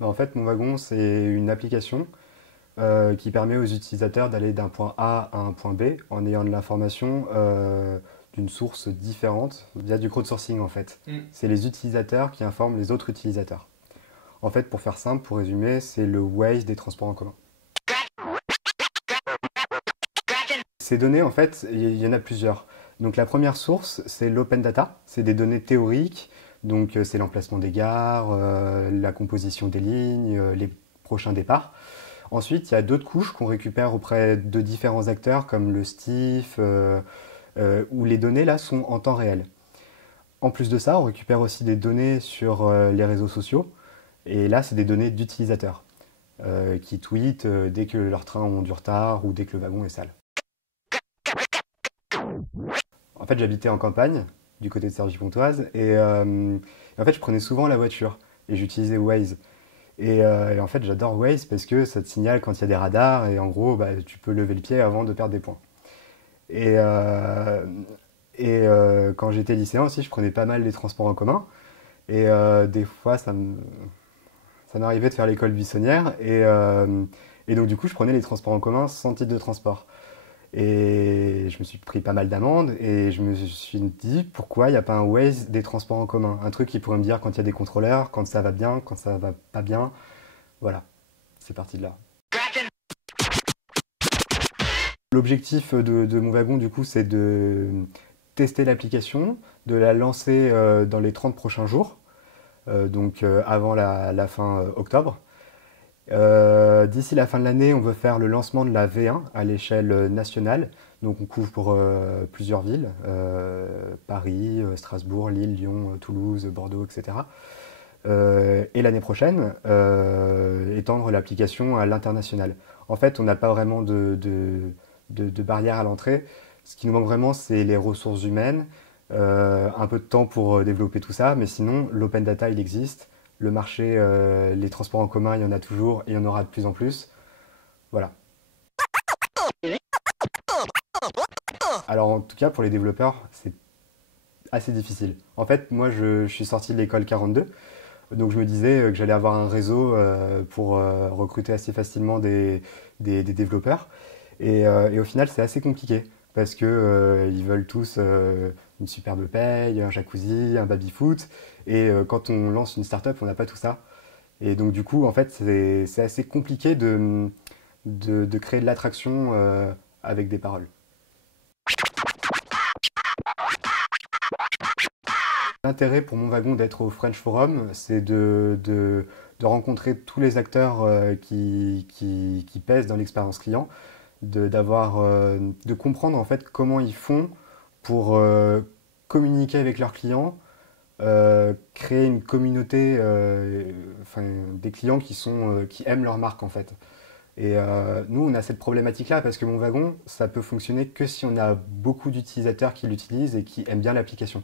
En fait, Mon Wagon, c'est une application qui permet aux utilisateurs d'aller d'un point A à un point B en ayant de l'information d'une source différente via du crowdsourcing en fait. Mm. C'est les utilisateurs qui informent les autres utilisateurs. En fait, pour faire simple, pour résumer, c'est le Waze des transports en commun. Ces données, en fait, il y en a plusieurs. Donc la première source, c'est l'open data. C'est des données théoriques. Donc c'est l'emplacement des gares, la composition des lignes, les prochains départs. Ensuite, il y a d'autres couches qu'on récupère auprès de différents acteurs comme le STIF, où les données là sont en temps réel. En plus de ça, on récupère aussi des données sur les réseaux sociaux. Et là, c'est des données d'utilisateurs qui tweetent dès que leurs trains ont du retard ou dès que le wagon est sale. En fait, j'habitais en campagne, du côté de Cergy-Pontoise, et en fait, je prenais souvent la voiture et j'utilisais Waze. Et en fait, j'adore Waze parce que ça te signale quand il y a des radars et en gros, bah, tu peux lever le pied avant de perdre des points. Et, euh, et quand j'étais lycéen aussi, je prenais pas mal les transports en commun. Et des fois, ça m'arrivait de faire l'école buissonnière. Et donc, du coup, je prenais les transports en commun sans titre de transport. Et je me suis pris pas mal d'amendes et je me suis dit pourquoi il n'y a pas un Waze des transports en commun. Un truc qui pourrait me dire quand il y a des contrôleurs, quand ça va bien, quand ça va pas bien. Voilà, c'est parti de là. L'objectif de Mon Wagon, du coup, c'est de tester l'application, de la lancer dans les 30 prochains jours, donc avant la fin octobre. D'ici la fin de l'année, on veut faire le lancement de la V1 à l'échelle nationale. Donc on couvre plusieurs villes, Paris, Strasbourg, Lille, Lyon, Toulouse, Bordeaux, etc. Et l'année prochaine, étendre l'application à l'international. En fait, on n'a pas vraiment de barrière à l'entrée. Ce qui nous manque vraiment, c'est les ressources humaines, un peu de temps pour développer tout ça, mais sinon, l'open data, il existe. Le marché, les transports en commun, il y en a toujours et il y en aura de plus en plus. Voilà. Alors en tout cas, pour les développeurs, c'est assez difficile. En fait, moi, je suis sorti de l'école 42, donc je me disais que j'allais avoir un réseau pour recruter assez facilement des développeurs. Et au final, c'est assez compliqué parce que ils veulent tous une superbe paye, un jacuzzi, un baby-foot. Et quand on lance une startup, on n'a pas tout ça. Et donc du coup, en fait, c'est assez compliqué de créer de l'attraction avec des paroles. L'intérêt pour Mon Wagon d'être au French Forum, c'est de rencontrer tous les acteurs qui pèsent dans l'expérience client, de comprendre en fait comment ils font pour communiquer avec leurs clients, créer une communauté, enfin, des clients qui aiment leur marque en fait. Et nous, on a cette problématique-là parce que Mon Wagon, ça peut fonctionner que si on a beaucoup d'utilisateurs qui l'utilisent et qui aiment bien l'application.